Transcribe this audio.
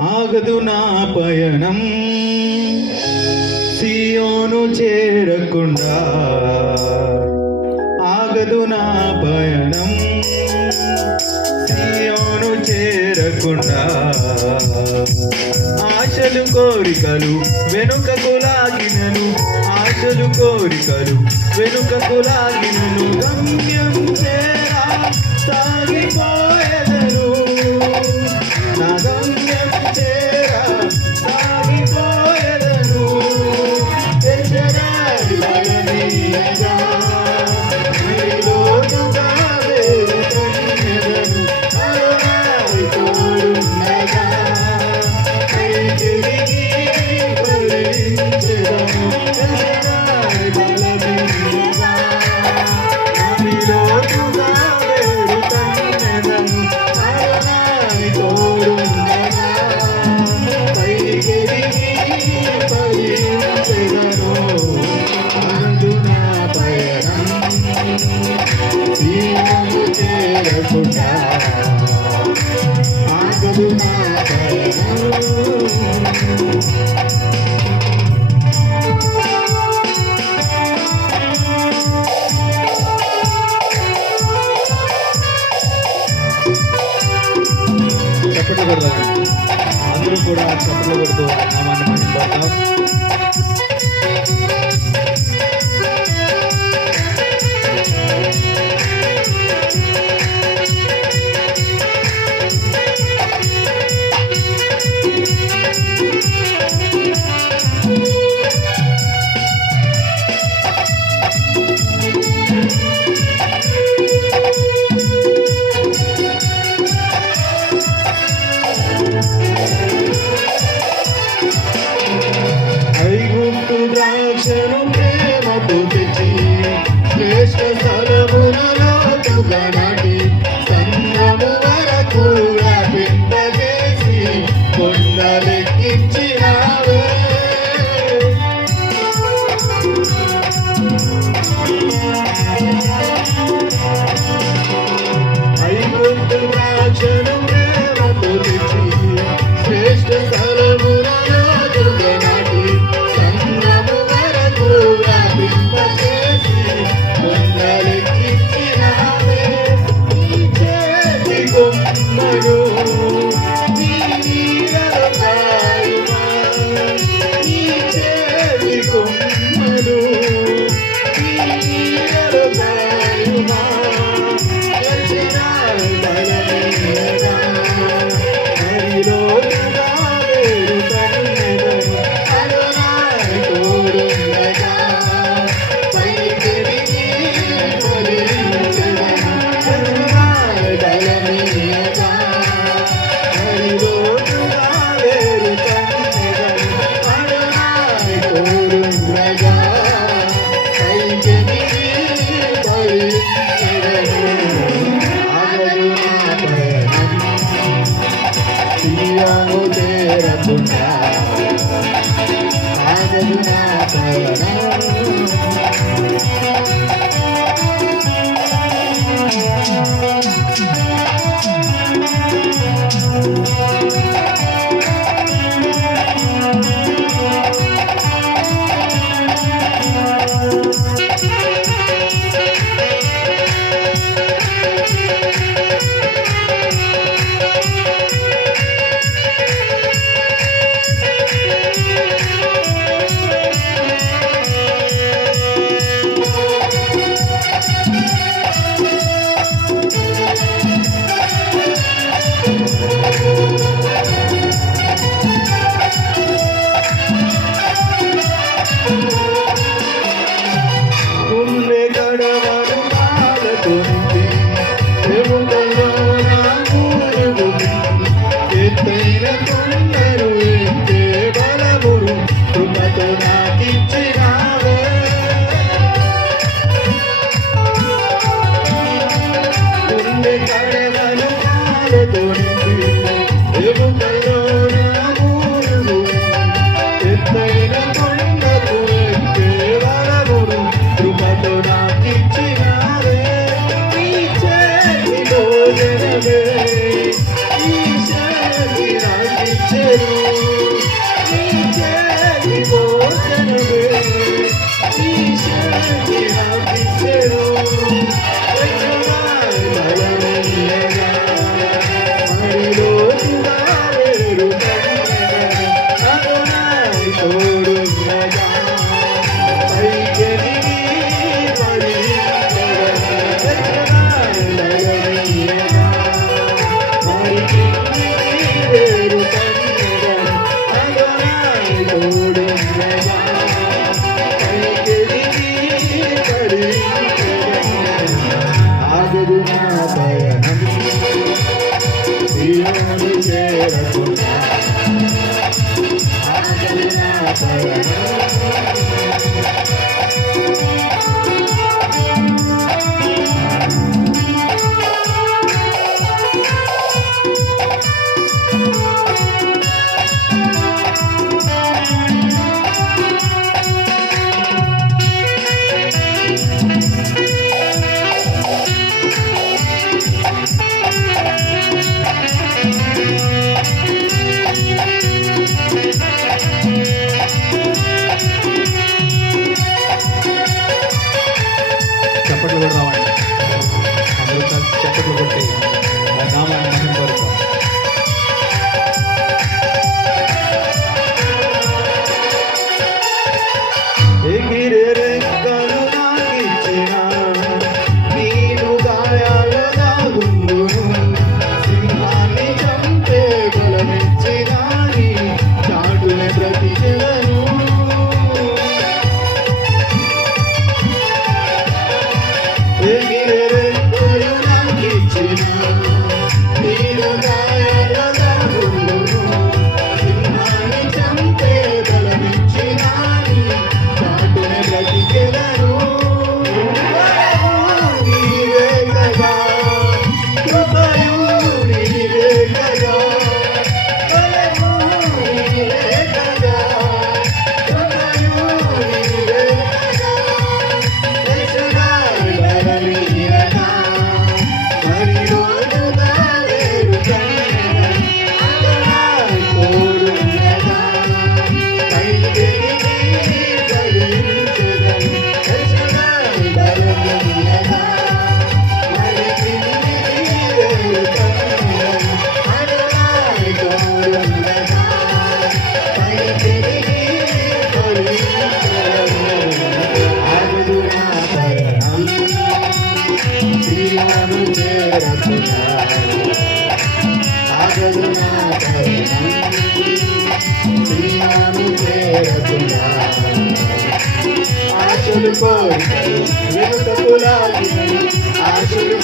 ఆగదు నా పయనం. సియోను చేరకుండా. ఆగదు నా పయనం. సియోను చేరకుండా. ఆశలు కోరికలు వెనుకకు లాగి ఆశలు కోరికలు వెనుకకు లాగినను గమ్యం చేరా సాగిపోయే చప్పట్లు కొడదాం అందరూ కూడా చప్పట్లు కొడుతూ నామాన్ని మనం ప్రేమతో తెచ్చి శ్రేష్ఠ సరమునా રઘુના આજ ગુના you. Yeah. చప్పట్లు కూడా రావాలి. ఆశలు కోరికలు వెనుకకు లాగినవి ఆశలు